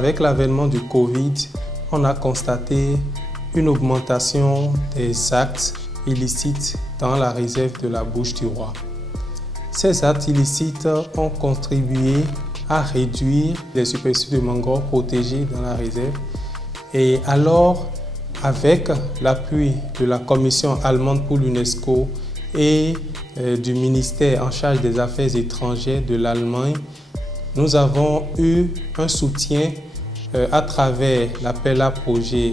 avec l'avènement du Covid, on a constaté une augmentation des actes illicites dans la réserve de la Bouches du Roi. Ces actes illicites ont contribué à réduire les superficies de mangrove protégées dans la réserve. Et alors, avec l'appui de la Commission allemande pour l'UNESCO et du ministère en charge des Affaires étrangères de l'Allemagne, nous avons eu un soutien à travers l'appel à projet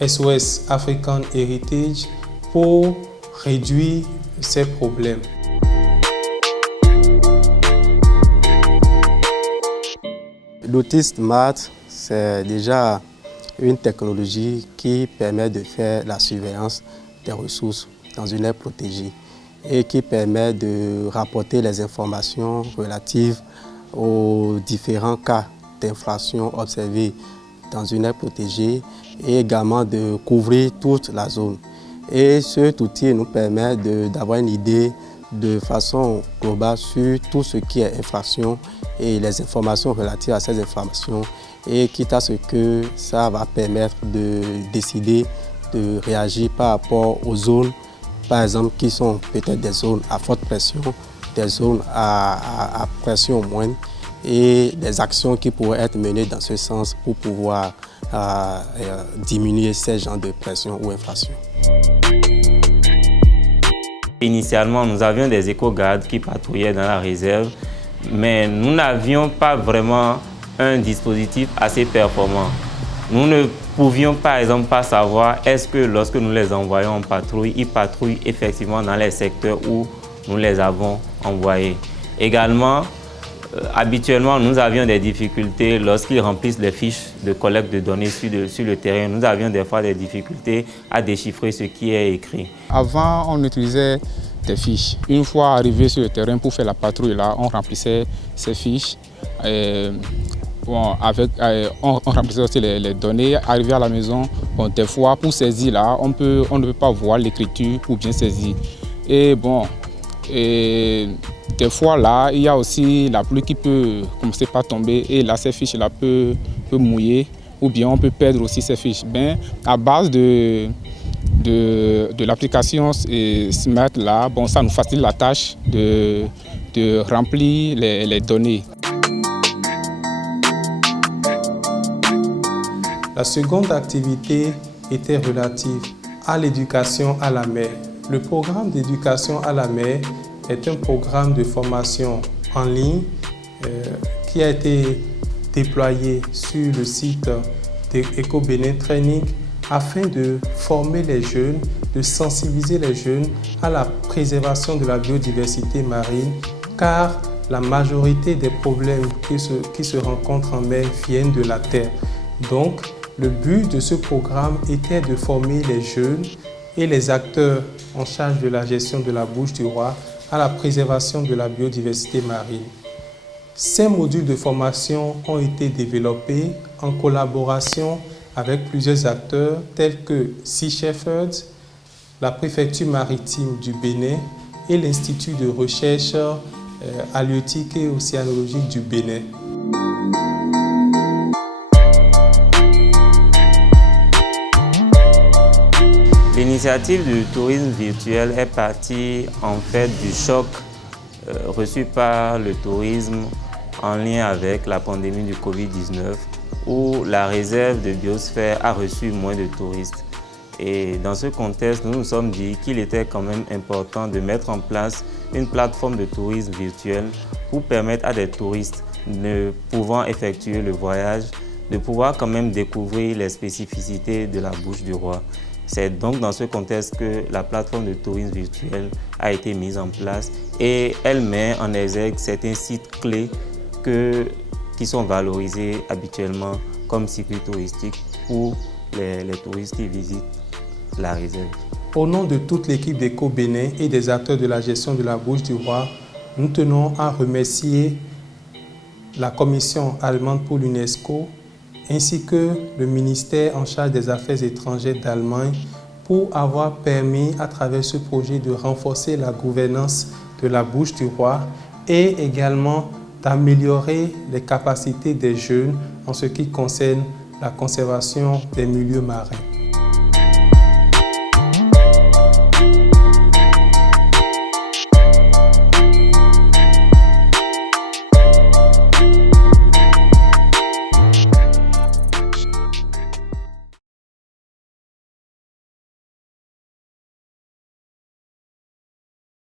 SOS African Heritage pour réduire ces problèmes. L'outil Smart, c'est déjà une technologie qui permet de faire la surveillance des ressources dans une aire protégée et qui permet de rapporter les informations relatives aux différents cas d'infraction observés dans une aire protégée et également de couvrir toute la zone. Et cet outil nous permet d'avoir une idée de façon globale sur tout ce qui est infraction et les informations relatives à ces informations, et quitte à ce que ça va permettre de décider de réagir par rapport aux zones, par exemple, qui sont peut-être des zones à forte pression, des zones à pression moindre, et des actions qui pourraient être menées dans ce sens pour pouvoir diminuer ces genres de pression ou infraction. Initialement, nous avions des éco-gardes qui patrouillaient dans la réserve, mais nous n'avions pas vraiment un dispositif assez performant. Nous ne pouvions par exemple pas savoir est-ce que lorsque nous les envoyons en patrouille, ils patrouillent effectivement dans les secteurs où nous les avons envoyés. Également, habituellement, nous avions des difficultés lorsqu'ils remplissent les fiches de collecte de données sur le terrain. Nous avions des fois des difficultés à déchiffrer ce qui est écrit. Avant, on utilisait des fiches. Une fois arrivé sur le terrain pour faire la patrouille, là, on remplissait ces fiches. On remplissait aussi les données. Arrivé à la maison, des fois, pour saisir, là, on ne peut pas voir l'écriture pour bien saisir. Des fois, là, il y a aussi la pluie qui peut commencer par tomber et là, ces fiches-là peuvent mouiller ou bien on peut perdre aussi ces fiches. À base de l'application Smart, là, ça nous facilite la tâche de remplir les données. La seconde activité était relative à l'éducation à la mer. Le programme d'éducation à la mer est un programme de formation en ligne qui a été déployé sur le site d'Eco-Bénin Training afin de former les jeunes, de sensibiliser les jeunes à la préservation de la biodiversité marine, car la majorité des problèmes qui se rencontrent en mer viennent de la terre. Donc, le but de ce programme était de former les jeunes et les acteurs en charge de la gestion de la Bouche du Roi à la préservation de la biodiversité marine. Ces modules de formation ont été développés en collaboration avec plusieurs acteurs tels que Sea Shepherds, la préfecture maritime du Bénin et l'Institut de recherche halieutique et océanologique du Bénin. L'initiative du tourisme virtuel est partie en fait du choc reçu par le tourisme en lien avec la pandémie du Covid-19 où la réserve de biosphère a reçu moins de touristes. Et dans ce contexte, nous nous sommes dit qu'il était quand même important de mettre en place une plateforme de tourisme virtuel pour permettre à des touristes ne pouvant effectuer le voyage de pouvoir quand même découvrir les spécificités de la Bouche du Roi. C'est donc dans ce contexte que la plateforme de tourisme virtuel a été mise en place et elle met en exergue certains sites clés qui sont valorisés habituellement comme circuits touristiques pour les touristes qui visitent la réserve. Au nom de toute l'équipe d'Eco-Bénin et des acteurs de la gestion de la Bouche du Roi, nous tenons à remercier la Commission allemande pour l'UNESCO ainsi que le ministère en charge des Affaires étrangères d'Allemagne pour avoir permis à travers ce projet de renforcer la gouvernance de la Bouche du Roi et également d'améliorer les capacités des jeunes en ce qui concerne la conservation des milieux marins.